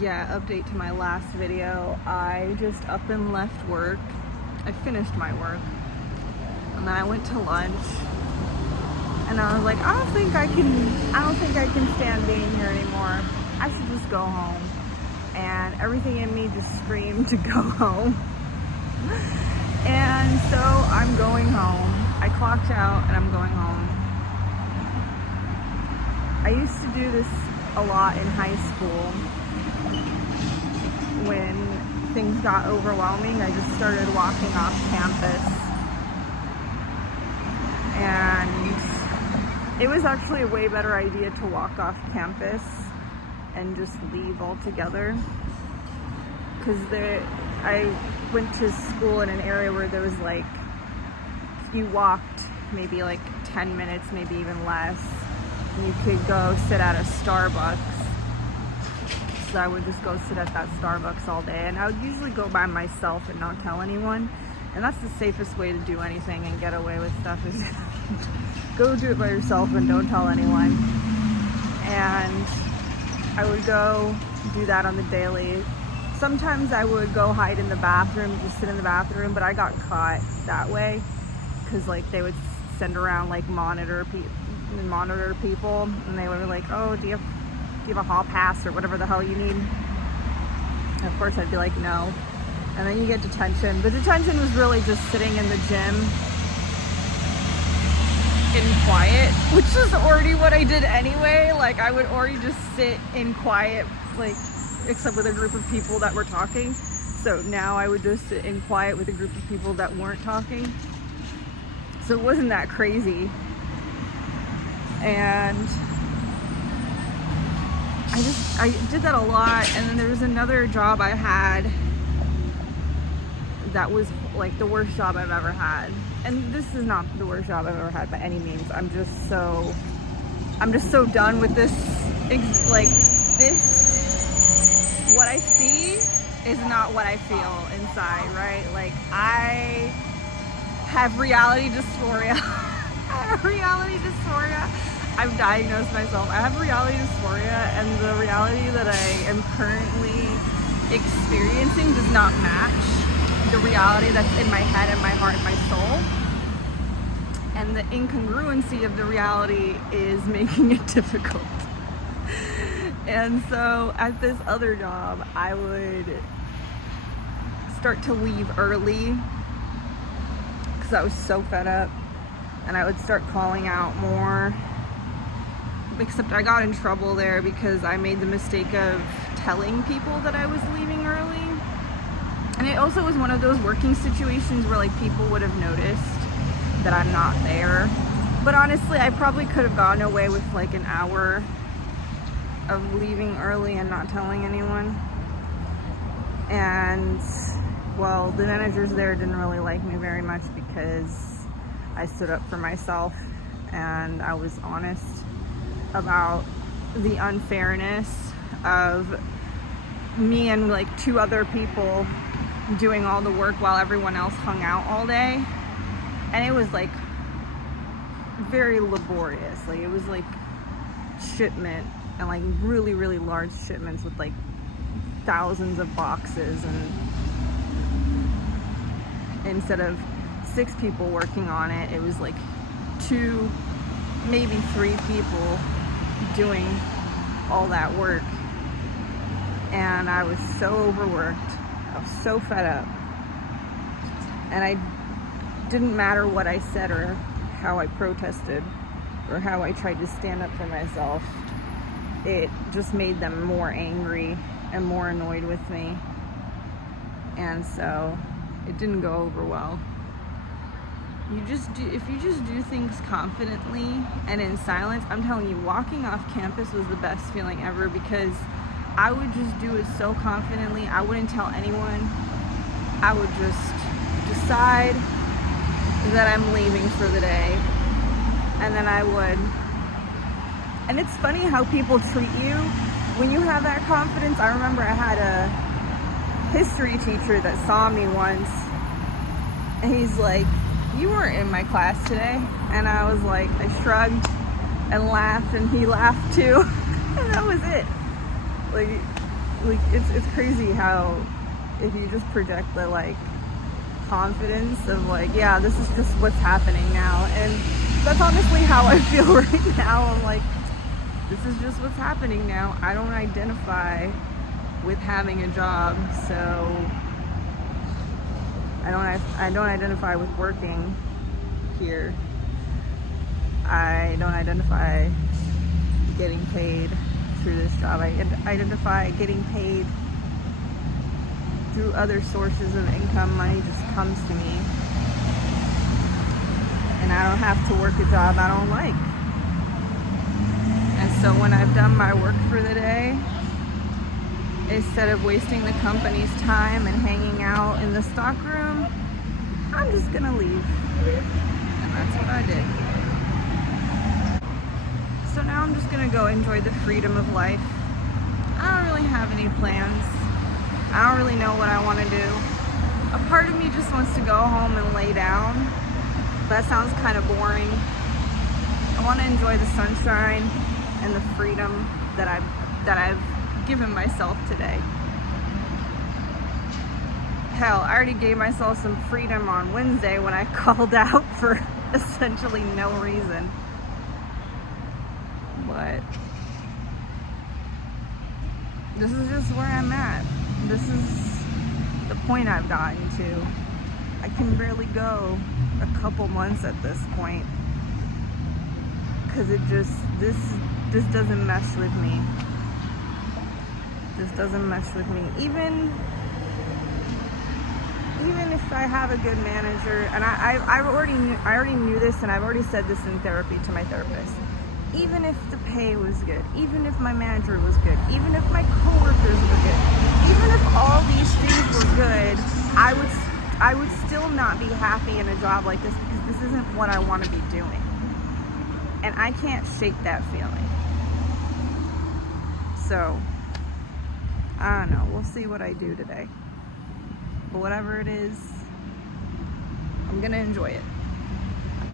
Yeah, update to my last video. I just up and left work. I finished my work. And then I went to lunch. And I was like, I don't think I can stand being here anymore. I should just go home. And everything in me just screamed to go home. And so I'm going home. I clocked out and I'm going home. I used to do this a lot in high school. When things got overwhelming, I just started walking off campus. And it was actually a way better idea to walk off campus and just leave altogether. Because I went to school in an area where there was like, you walked maybe like 10 minutes, maybe even less, and you could go sit at a Starbucks. So I would just go sit at that Starbucks all day, and I would usually go by myself and not tell anyone. And that's the safest way to do anything and get away with stuff, is go do it by yourself and don't tell anyone. And I would go do that on the daily. Sometimes I would go hide in the bathroom, just sit in the bathroom, but I got caught that way because like they would send around like monitor people, and they would be like, oh, do you have a hall pass or whatever the hell you need? And of course I'd be like, no. And then you get detention. The detention was really just sitting in the gym in quiet, which is already what I did anyway. Like I would already just sit in quiet, like except with a group of people that were talking. So now I would just sit in quiet with a group of people that weren't talking. So it wasn't that crazy. And I did that a lot. And then there was another job I had that was like the worst job I've ever had. And this is not the worst job I've ever had by any means. I'm just so done with this. Like this, what I see is not what I feel inside, right? Like I have reality dysphoria. I've diagnosed myself. I have reality dysphoria, and the reality that I am currently experiencing does not match the reality that's in my head and my heart and my soul. And the incongruency of the reality is making it difficult. And so at this other job, I would start to leave early because I was so fed up, and I would start calling out more. Except I got in trouble there because I made the mistake of telling people that I was leaving early. And it also was one of those working situations where like people would have noticed that I'm not there. But honestly, I probably could have gotten away with like an hour of leaving early and not telling anyone. And well, the managers there didn't really like me very much because I stood up for myself and I was honest about the unfairness of me and like two other people doing all the work while everyone else hung out all day. And it was like very laborious. Like it was like shipment, and like really, really large shipments with like thousands of boxes, and instead of 6 people working on it, it was like 2, maybe 3 people doing all that work. And I was so overworked. I was so fed up. And I didn't matter what I said or how I protested or how I tried to stand up for myself. It just made them more angry and more annoyed with me. And so it didn't go over well. If you just do things confidently and in silence, I'm telling you, walking off campus was the best feeling ever, because I would just do it so confidently. I wouldn't tell anyone. I would just decide that I'm leaving for the day, and then I would. And it's funny how people treat you when you have that confidence. I remember I had a history teacher that saw me once, and he's like, you weren't in my class today. And I was like, I shrugged and laughed, and he laughed too. And that was it. Like, like it's crazy how if you just project the like confidence of like, yeah, this is just what's happening now, and that's honestly how I feel right now. I'm like, this is just what's happening now. I don't identify with having a job, so I don't identify with working here. I don't identify getting paid through this job. I identify getting paid through other sources of income. Money just comes to me, and I don't have to work a job I don't like. And so when I've done my work for the day, instead of wasting the company's time and hanging out in the stockroom, I'm just gonna leave. And that's what I did. So now I'm just gonna go enjoy the freedom of life. I don't really have any plans. I don't really know what I want to do. A part of me just wants to go home and lay down. That sounds kind of boring. I want to enjoy the sunshine and the freedom that I've given myself today. Hell, I already gave myself some freedom on Wednesday when I called out for essentially no reason. But this is just where I'm at. This is the point I've gotten to. I can barely go a couple months at this point because this doesn't mesh with me. This doesn't mesh with me. Even if I have a good manager, and I already knew this, and I've already said this in therapy to my therapist. Even if the pay was good, even if my manager was good, even if my coworkers were good, even if all these things were good, I would still not be happy in a job like this because this isn't what I want to be doing. And I can't shake that feeling. So, I don't know. We'll see what I do today. But whatever it is, I'm gonna enjoy it.